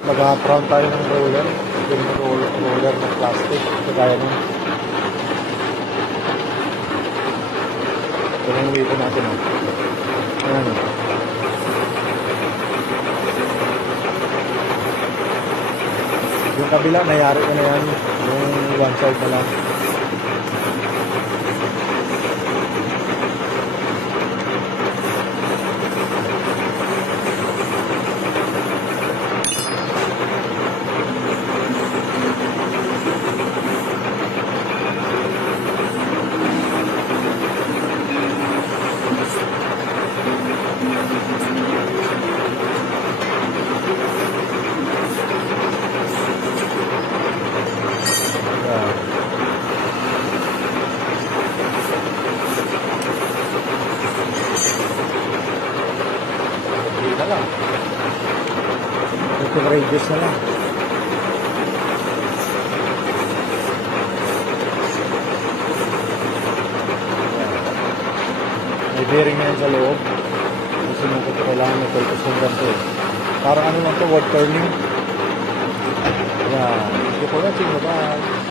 Mag-round tayo ng roller. Yung roller ng plastic. Kagaya nun. Ito yung uwi ko natin. Ayan. Yung kabila, nayari ko na yan. Yung one side na lang. Na lang. Ito radius na lang. May bearing na yan sa loob. Kasi nung ko kailangan may purpose ng ganito. Parang ano lang to, word turning. Yan. Thank you for watching. Bye-bye.